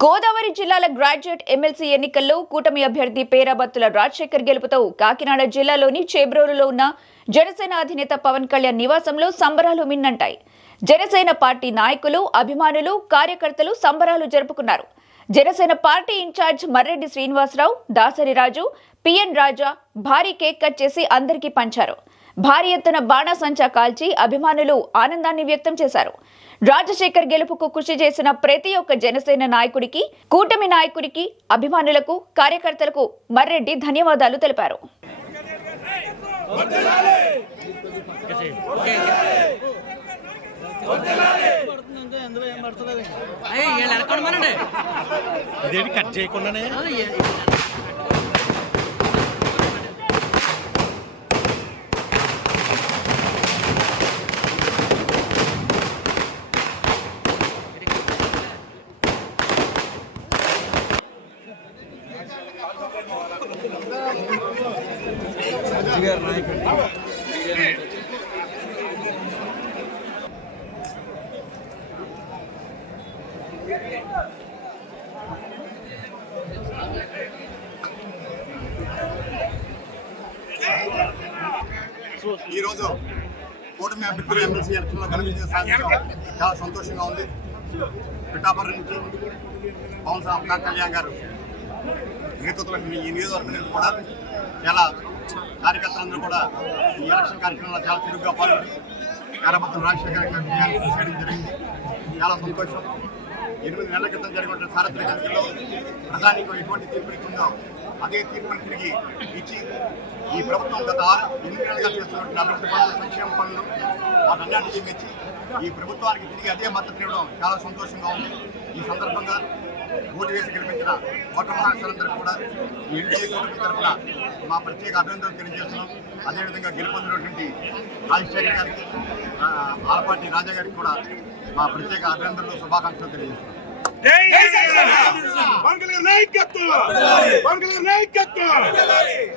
గోదావరి జిల్లాల graduate MLC ఎన్నికల్లో కూటమి అభ్యర్థి పేరాబత్తుల రాజశేఖర్ గెలుపుతో కాకినాడ జిల్లాలోని చేబ్రోలులో ఉన్న జనసేన అధినేత పవన్ కళ్యాణ్ నివాసంలో సంబరాలు మిన్నంటాయి. జనసేన పార్టీ నాయకులు, అభిమానులు, కార్యకర్తలు సంబరాలు జరుపుకున్నారు. జనసేన పార్టీ ఇన్ఛార్జ్ మర్రెడ్డి శ్రీనివాసరావు, దాసరి రాజు, పిఎన్ రాజా భారీ కేక్ కట్ చేసి అందరికీ పంచారు. భారీ ఎత్తున బాణాసంచా కాల్చి అభిమానులు ఆనందాన్ని వ్యక్తం చేశారు. రాజశేఖర్ గెలుపుకు కృషి చేసిన ప్రతి ఒక్క జనసేన నాయకుడికి, కూటమి నాయకుడికి, అభిమానులకు, కార్యకర్తలకు మర్రెడ్డి ధన్యవాదాలు తెలిపారు. ఈరోజు కూటమి అభ్యర్థులు ఎమ్మెల్సీ ఎలక్షన్లో ఘన విజయం సాధించడం చాలా సంతోషంగా ఉంది. పిఠాపురం నుంచి పవన్ కళ్యాణ్ గారు నేతృత్వంలో ఈ నియోజకవర్గం నుంచి కూడా చాలా కార్యకర్తలందరూ కూడా ఈ ఎలక్షన్ కార్యక్రమంలో చాలా చురుగ్గా పాల్గొని పేరాబత్తుల రాజశేఖర్ గారి విజయాన్ని కృషి చేయడం జరిగింది. చాలా సంతోషం. 8 నెలల క్రితం జరిగిన సార్వత్రిక ఎన్నికల్లో ప్రధానికం ఎటువంటి తీర్పునిచ్చిందో అదే తీర్పుని తిరిగి ఇచ్చి ఈ ప్రభుత్వం గత 8 నెలలుగా చేస్తున్నటువంటి అభివృద్ధి పనులు, సంక్షేమ పనులు వాటన్నిటికీ మెచ్చి ఈ ప్రభుత్వానికి తిరిగి అదే మద్దతు ఇవ్వడం చాలా సంతోషంగా ఉంది. ఈ సందర్భంగా ఓటు వేసి గెలిపించిన ఓటర్ మహాశయులందరూ కూడా ఈ ఎన్డీఏ కూటమి తరఫున మా ప్రత్యేక అభినందనలు తెలియజేస్తున్నాం. అదేవిధంగా గెలుపొందినటువంటి రాజశేఖర్ గారికి, ఆలపాటి రాజా గారికి కూడా మా ప్రత్యేక అభినందనలు, శుభాకాంక్షలు తెలియజేస్తున్నాం.